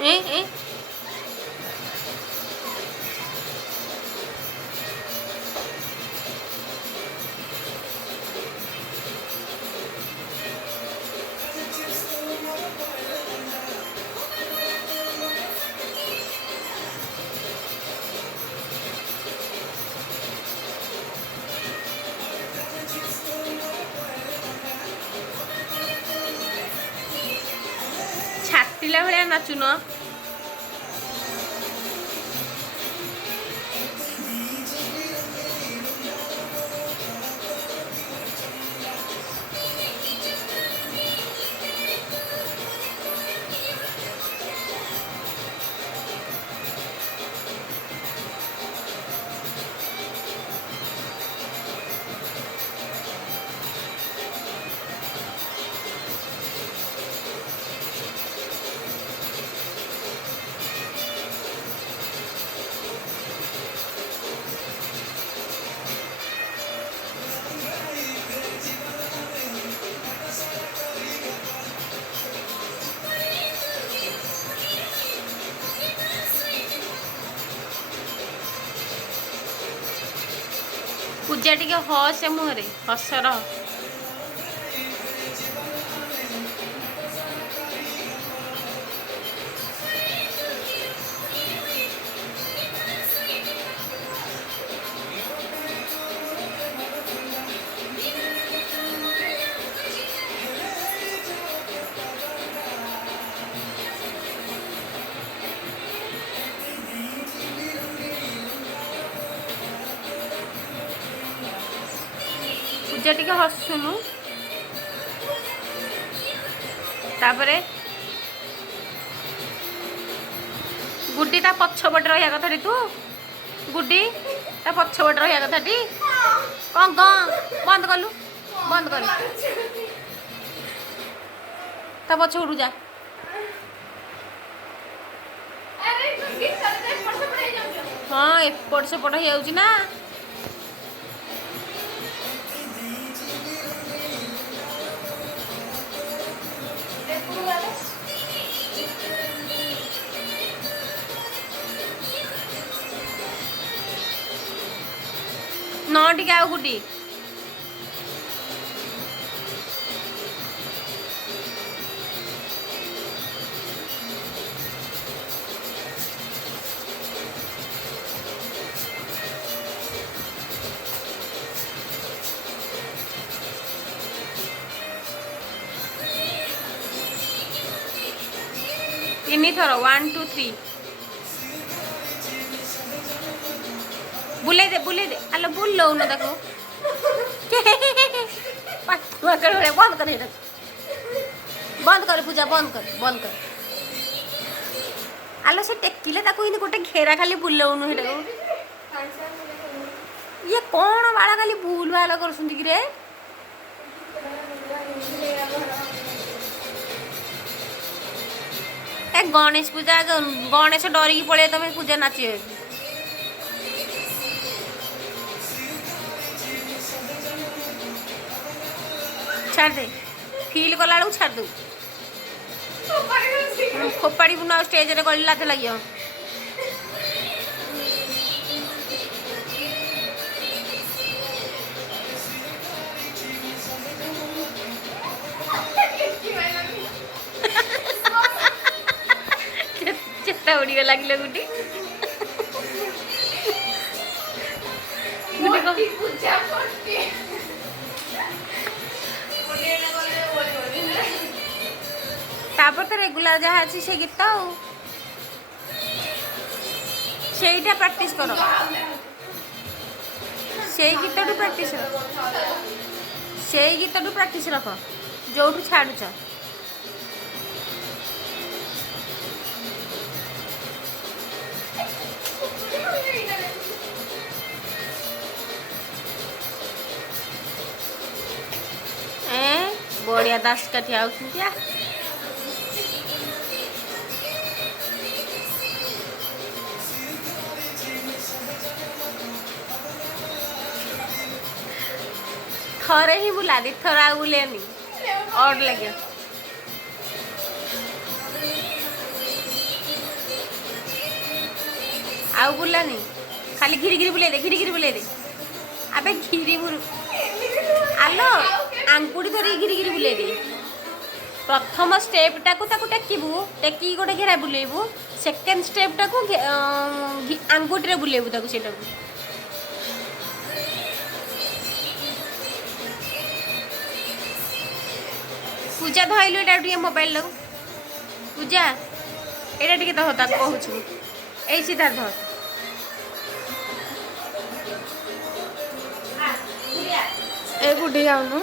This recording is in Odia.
ए ଛାଟିଲା ଭଳିଆ ନାଚୁନ। ପୂଜା ଟିକେ ହସେ ମୁହଁରେ ହସ ରହ। ପୂଜା ଟିକେ ହସୁନୁ। ତାପରେ ଗୁଡି ତା ପଛପଟେ ରହିବା କଥାଟି ତୁ ଗୁଡି ତା ପଛପଟେ ରହିବା କଥାଟି କଣ ଗଁ ବନ୍ଦ କଲୁ ବନ୍ଦ କଲୁ ତା ପଛପଟୁ ଯା। ହଁ ଏପଟ ସେପଟ ହେଇଯାଉଛି ନା। न ଟିକେ ଆଉ ଗୁଡି ତିନି ଥର 1 2 3 ବୁଲେଇ ଦେ ଆଲୋ ବୁଲଉନ ତାକୁ। ବନ୍ଦ କର ଏଇଟା ବନ୍ଦ କର ପୂଜା ବନ୍ଦ କର ଆଲୋ ସେ ଟେକିଲେ ତାକୁ ଏମିତି ଗୋଟେ ଘେରା ଖାଲି ବୁଲଉନୁ ସେଇଟାକୁ। ଇଏ କ'ଣ ବାଳ ଖାଲି ଭୁଲ ଭାଲ କରୁଛନ୍ତି କି ରେ। ଏ ଗଣେଶ ପୂଜା ଗଣେଶ ଡରିକି ପଳେଇ ତମେ ପୂଜା ନାଚିବେ। ଛାଡ଼ି ଦେ ଫିଲ୍ କଲା ବେଳକୁ ଛାଡ଼ି ଦେବୁ। ଫୋପାଡ଼ିବୁନ ଆଉ ଷ୍ଟେଜ୍ରେ ଗଳି ଲାଥ ଲାଗିବ। ଚେତା ଉଡ଼ିଗଲା ଲାଗିଲେ ଗୁଟି ତାପରେ ତ ରେଗୁଲାର ଯାହା ଅଛି ସେ ଗୀତ ଆଉ ସେଇଟା ପ୍ରାକ୍ଟିସ୍ କର। ସେଇ ଗୀତଠୁ ପ୍ରାକ୍ଟିସ୍ ରଖ ଯୋଉଠୁ ଛାଡ଼ୁଛ। ବଢ଼ିଆ ଦାସ କାଠି ଆଉଛନ୍ତି। ଥରେ ହିଁ ବୁଲା ଦିଥର ଆଉ ବୁଲେନି ଅଡ୍ ଲାଗିବ। ଆଉ ବୁଲାନି ଖାଲି ଘିରି ଘିରି ବୁଲେଇ ଦେ ଘିରି ଘିରି ବୁଲେଇ ଦେ ଆବେ ଘିରି ଆଲୋ ଆଙ୍ଗୁଠି ଧରି ଘିରି ଘିରି ବୁଲେଇ ଦେ प्रथम स्टेपटाକୁ ତାକୁ ଟେକିବୁ ଟେକିକି ଗୋଟେ ଘେରା ବୁଲେଇବୁ ସେକେଣ୍ଡ ସ୍ଟେପଟାକୁ ଆଙ୍ଗୁଠିରେ ବୁଲେଇବୁ ତାକୁ ସେଇଟାକୁ ପୂଜା ଧଇଲୁ ଏଇଟା ଟିକେ ମୋବାଇଲ ଟାକୁ ପୂଜା ଏଇଟା ଟିକେ ଧର ତାକୁ କହୁଛୁ ଏଇ ସିଧା ଧର ଏ ଗୁଡି ଯାଉନୁ